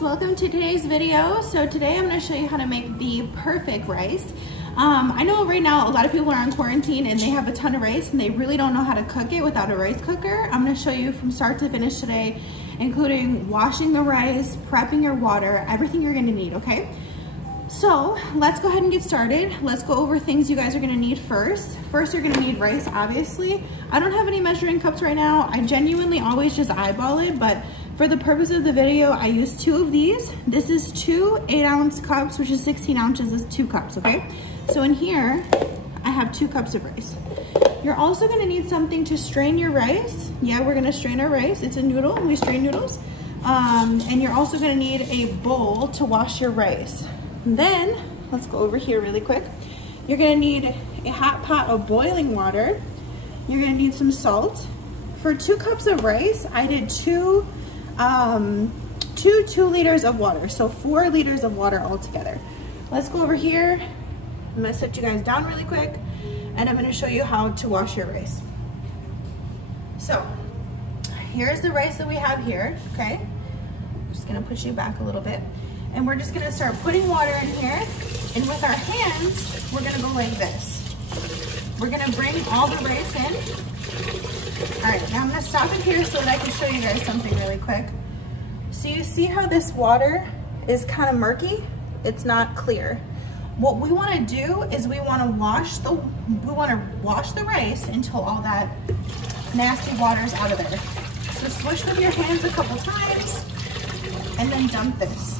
guys, welcome to today's video. So today I'm going to show you how to make the perfect rice. I know right now a lot of people are on quarantine and they have a ton of rice and they really don't know how to cook it without a rice cooker. I'm going to show you from start to finish today, including washing the rice, prepping your water, everything you're going to need, okay? So let's go ahead and get started. Let's go over things you guys are gonna need first. First, you're gonna need rice, obviously. I don't have any measuring cups right now. I genuinely always just eyeball it, but for the purpose of the video, I use 2 of these. This is 2 8-ounce cups, which is 16 ounces is 2 cups, okay? So in here, I have 2 cups of rice. You're also gonna need something to strain your rice. Yeah, we're gonna strain our rice. It's a noodle, we strain noodles. And you're also gonna need a bowl to wash your rice. Then, let's go over here really quick. You're gonna need a hot pot of boiling water. You're gonna need some salt. For 2 cups of rice, I did 2 liters of water, so 4 liters of water altogether. Let's go over here. I'm gonna sit you guys down really quick, and I'm gonna show you how to wash your rice. So, here's the rice that we have here, okay? I'm just gonna push you back a little bit. And we're just gonna start putting water in here, and with our hands, we're gonna go like this. We're gonna bring all the rice in. All right, now I'm gonna stop it here so that I can show you guys something really quick. So you see how this water is kind of murky? It's not clear. What we wanna do is we wanna wash the rice until all that nasty water is out of there. So swish with your hands a couple times, and then dump this.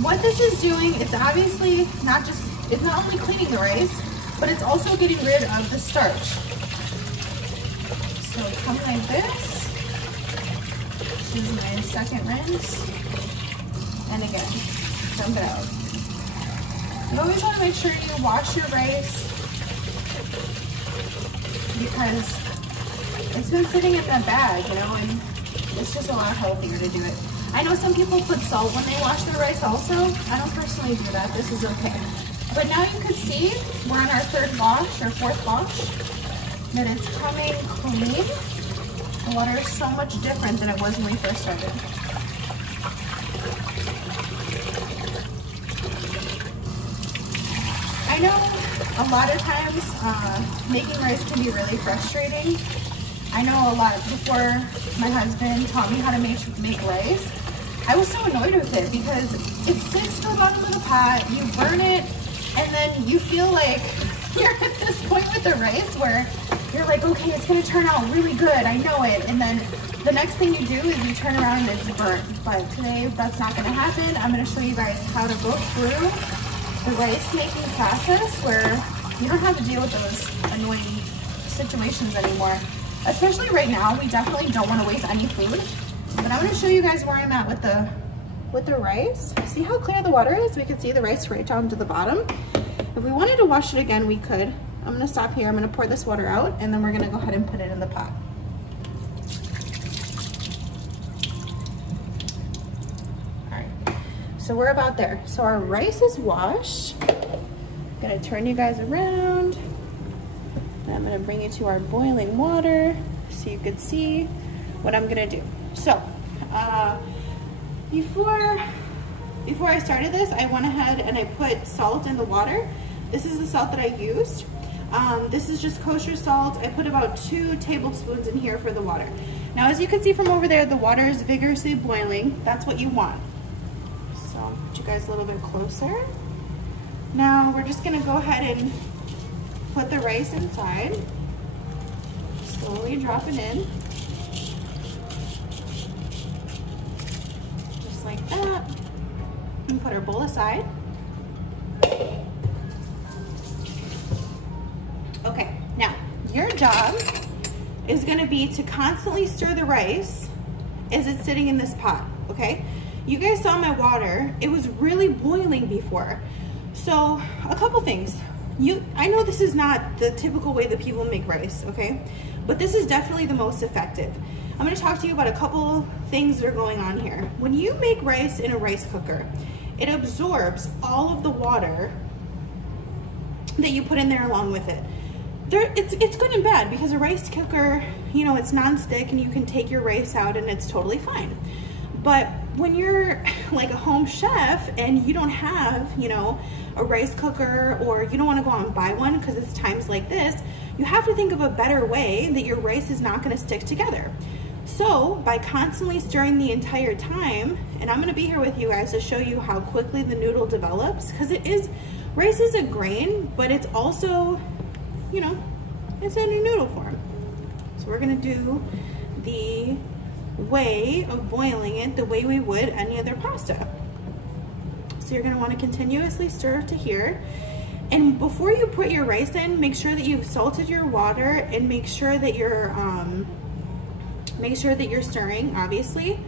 What this is doing, it's obviously it's not only cleaning the rice, but it's also getting rid of the starch. So come like this. This is my second rinse. And again, dump it out. You always want to make sure you wash your rice because it's been sitting in the bag, you know, and it's just a lot healthier to do it. I know some people put salt when they wash their rice also. I don't personally do that. This is okay. But now you can see we're on our 3rd wash or 4th wash, that it's coming clean. The water is so much different than it was when we first started. I know a lot of times making rice can be really frustrating. I know a lot before my husband taught me how to make rice. I was so annoyed with it because it sits to the bottom of the pot, you burn it, and then you feel like you're at this point with the rice where you're like, okay, it's gonna turn out really good, I know it, and then the next thing you do is you turn around and it's burnt. But today, that's not gonna happen. I'm gonna show you guys how to go through the rice making process where you don't have to deal with those annoying situations anymore. Especially right now, we definitely don't want to waste any food. But I'm going to show you guys where I'm at with the rice. See how clear the water is? We can see the rice right down to the bottom. If we wanted to wash it again, we could. I'm going to stop here. I'm going to pour this water out, and then we're going to go ahead and put it in the pot. All right. So we're about there. So our rice is washed. I'm going to turn you guys around. And I'm gonna bring you to our boiling water so you can see what I'm gonna do. So, before I started this, I went ahead and I put salt in the water. This is the salt that I used. This is just kosher salt. I put about 2 tablespoons in here for the water. Now, as you can see from over there, the water is vigorously boiling. That's what you want. So, I'll put you guys a little bit closer. Now, we're just gonna go ahead and put the rice inside, slowly drop it in, just like that, and put our bowl aside. Okay, now your job is gonna be to constantly stir the rice as it's sitting in this pot, okay? You guys saw my water, it was really boiling before. So, a couple things. I know this is not the typical way that people make rice, okay? But this is definitely the most effective. I'm gonna talk to you about a couple things that are going on here. When you make rice in a rice cooker, it absorbs all of the water that you put in there along with it. It's good and bad because a rice cooker, you know, it's non-stick and you can take your rice out and it's totally fine. But when you're like a home chef and you don't have, you know, a rice cooker, or you don't want to go out and buy one because it's times like this, you have to think of a better way that your rice is not going to stick together. So by constantly stirring the entire time, and I'm going to be here with you guys to show you how quickly the noodle develops, because rice is a grain, but it's also, you know, it's in a noodle form. So we're going to do the way of boiling it the way we would any other pasta. So you're going to want to continuously stir to here. And before you put your rice in, make sure that you've salted your water, and make sure that you're stirring, obviously,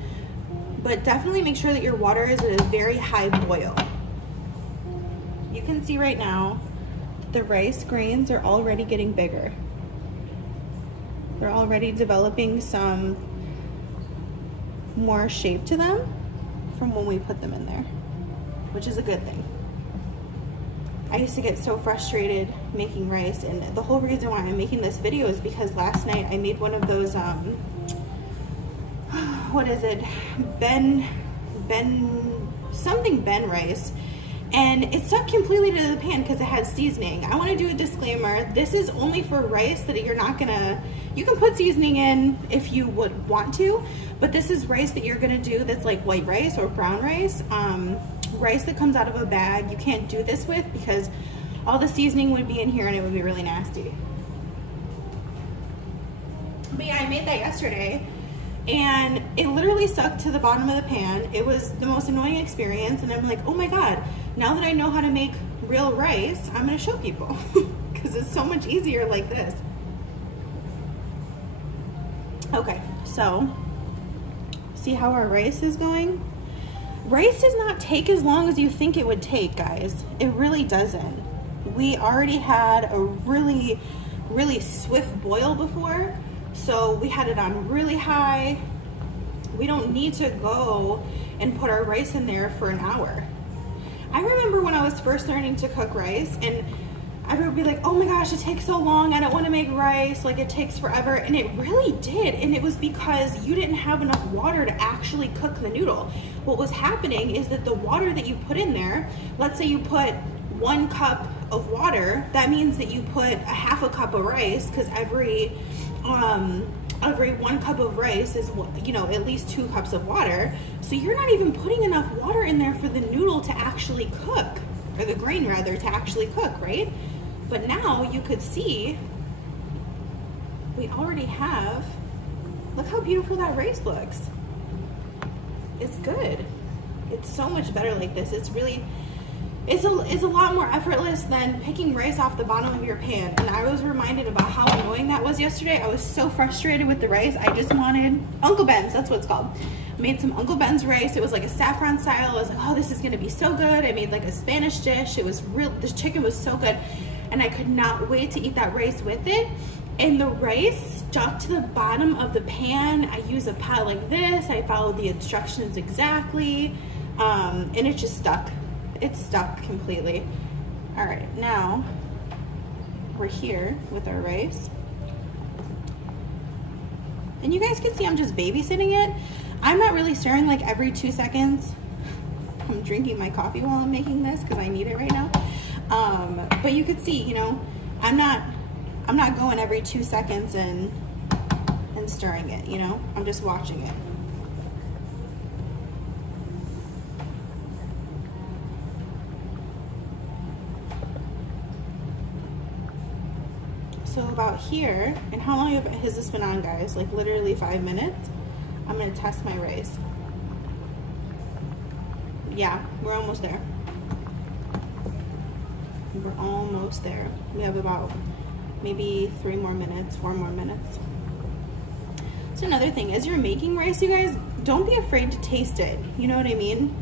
but definitely make sure that your water is at a very high boil. You can see right now the rice grains are already getting bigger. They're already developing some more shape to them from when we put them in there, which is a good thing. I used to get so frustrated making rice, and the whole reason why I'm making this video is because last night I made one of those, what is it? Ben rice, and it stuck completely to the pan because it has seasoning. I want to do a disclaimer. This is only for rice that you're not gonna, you can put seasoning in if you would want to, but this is rice that you're gonna do that's like white rice or brown rice. Rice that comes out of a bag, you can't do this with, because all the seasoning would be in here and it would be really nasty. But yeah, I made that yesterday, and it literally stuck to the bottom of the pan. It was the most annoying experience, and I'm like, oh my god, now that I know how to make real rice, I'm gonna show people because it's so much easier like this. Okay, so see how our rice is going? Rice does not take as long as you think it would take, guys. It really doesn't. We already had a really, really swift boil before, so we had it on really high. We don't need to go and put our rice in there for an hour. I remember when I was first learning to cook rice, and I would be like, oh my gosh, it takes so long, I don't want to make rice, like it takes forever, and it really did, and it was because you didn't have enough water to actually cook the noodle. What was happening is that the water that you put in there, let's say you put 1 cup of water, that means that you put a half a cup of rice, because every 1 cup of rice is, you know, at least 2 cups of water. So you're not even putting enough water in there for the noodle to actually cook, or the grain rather, to actually cook, right? But now you could see we already have, look how beautiful that rice looks. It's good. It's so much better like this. It's really, it's a lot more effortless than picking rice off the bottom of your pan. And I was reminded about how annoying that was yesterday. I was so frustrated with the rice. I just wanted Uncle Ben's, that's what it's called. Made some Uncle Ben's rice. It was like a saffron style. I was like, oh, this is gonna be so good. I made like a Spanish dish. It was real, the chicken was so good. And I could not wait to eat that rice with it. And the rice stuck to the bottom of the pan. I use a pot like this. I followed the instructions exactly. And it just stuck. It stuck completely. All right, now we're here with our rice. And you guys can see I'm just babysitting it. I'm not really stirring like every 2 seconds. I'm drinking my coffee while I'm making this because I need it right now. But you could see, you know, I'm not going every 2 seconds and stirring it, you know, I'm just watching it. So about here, and how long has this been on, guys? Like literally 5 minutes. I'm gonna test my rice. Yeah, we're almost there. We're almost there. We have about maybe 3 more minutes, 4 more minutes. So another thing, as you're making rice, you guys, don't be afraid to taste it. You know what I mean?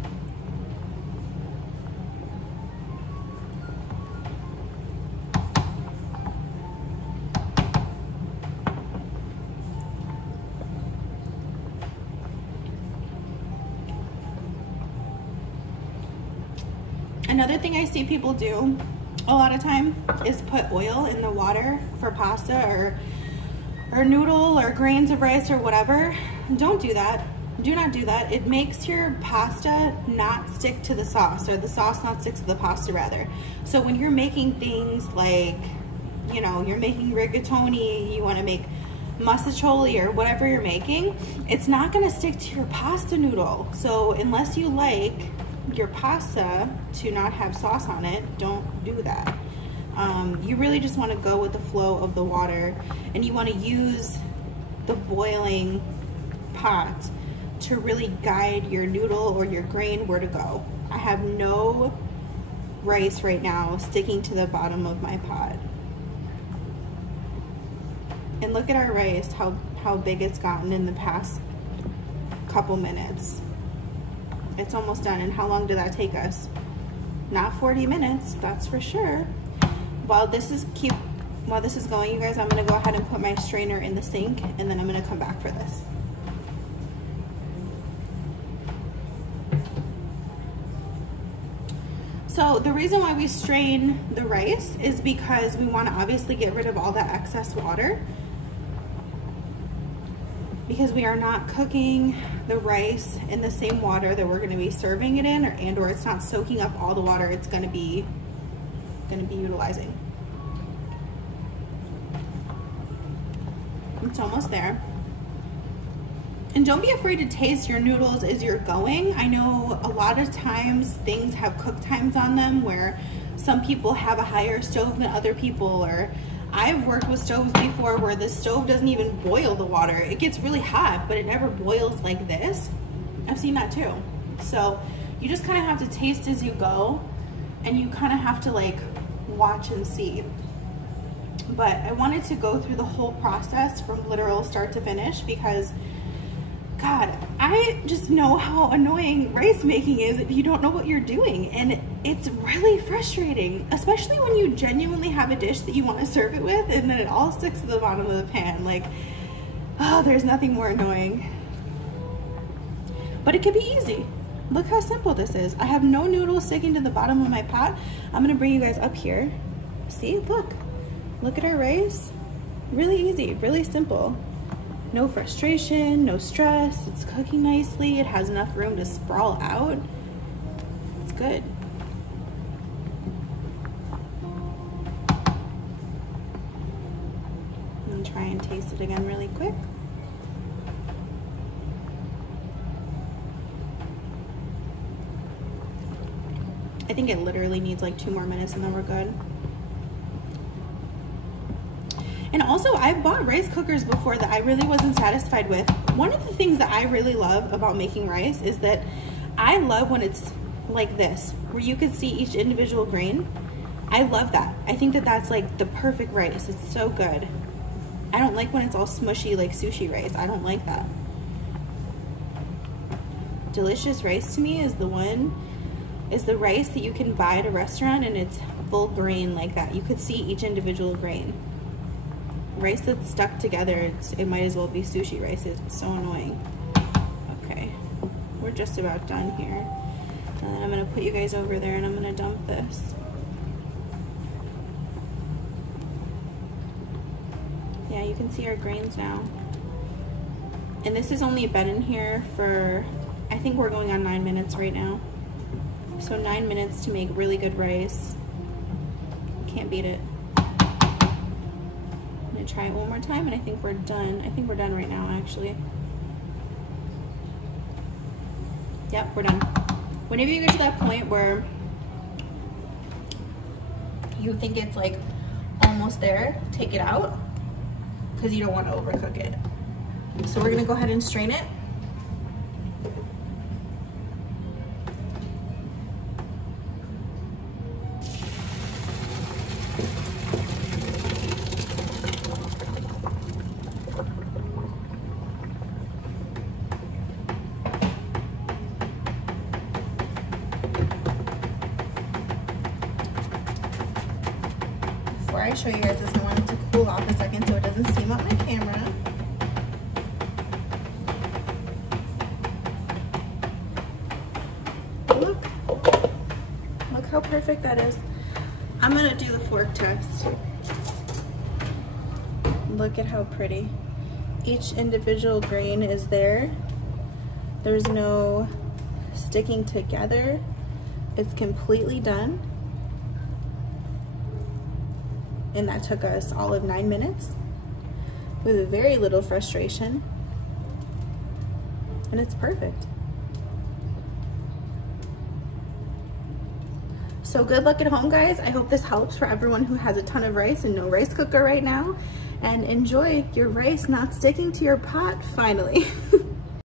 Another thing I see people do a lot of time is put oil in the water for pasta or noodle or grains of rice or whatever. Don't do that. Do not do that. It makes your pasta not stick to the sauce, or the sauce not stick to the pasta rather. So when you're making things like, you know, you're making rigatoni, you want to make massacholi or whatever you're making, it's not going to stick to your pasta noodle. So unless you like your pasta to not have sauce on it, don't do that. You really just want to go with the flow of the water, and you want to use the boiling pot to really guide your noodle or your grain where to go. I have no rice right now sticking to the bottom of my pot. And look at our rice, how big it's gotten in the past couple minutes. It's almost done. And how long did that take us? Not 40 minutes, that's for sure. While this is going, you guys, I'm gonna go ahead and put my strainer in the sink, and then I'm gonna come back for this. So the reason why we strain the rice is because we want to obviously get rid of all that excess water, because we are not cooking the rice in the same water that we're going to be serving it in, or it's not soaking up all the water it's going to be utilizing. It's almost there. And don't be afraid to taste your noodles as you're going. I know a lot of times things have cook times on them where some people have a higher stove than other people, or I've worked with stoves before where the stove doesn't even boil the water. It gets really hot, but it never boils like this. I've seen that too. So you just kind of have to taste as you go, and you kind of have to like watch and see. But I wanted to go through the whole process from literal start to finish, because God, I just know how annoying rice making is if you don't know what you're doing. And it's really frustrating, especially when you genuinely have a dish that you want to serve it with and then it all sticks to the bottom of the pan. Like, oh, there's nothing more annoying. But it can be easy. Look how simple this is. I have no noodles sticking to the bottom of my pot. I'm gonna bring you guys up here. See, look at our rice. Really easy, really simple. No frustration, no stress. It's cooking nicely. It has enough room to sprawl out. It's good. I'm gonna try and taste it again really quick. I think it literally needs like 2 more minutes and then we're good. And also, I've bought rice cookers before that I really wasn't satisfied with. One of the things that I really love about making rice is that I love when it's like this, where you can see each individual grain. I love that. I think that that's like the perfect rice. It's so good. I don't like when it's all smushy like sushi rice. I don't like that. Delicious rice to me is the rice that you can buy at a restaurant and it's full grain like that. You could see each individual grain. Rice that's stuck together, it might as well be sushi rice. It's so annoying. Okay, we're just about done here. And then I'm gonna put you guys over there and I'm gonna dump this. Yeah, you can see our grains now. And this has only been in here for, I think we're going on 9 minutes right now. So 9 minutes to make really good rice. Can't beat it. Try it one more time and I think we're done. I think we're done right now actually. Yep, we're done. Whenever you get to that point where you think it's like almost there, take it out because you don't want to overcook it. So we're gonna go ahead and strain it. Before I show you guys this, I want it to cool off a second so it doesn't steam up my camera. Look how perfect that is. I'm gonna do the fork test. Look at how pretty. Each individual grain is there. There's no sticking together. It's completely done. And that took us all of 9 minutes with very little frustration. And it's perfect. So good luck at home, guys. I hope this helps for everyone who has a ton of rice and no rice cooker right now. And enjoy your rice not sticking to your pot finally.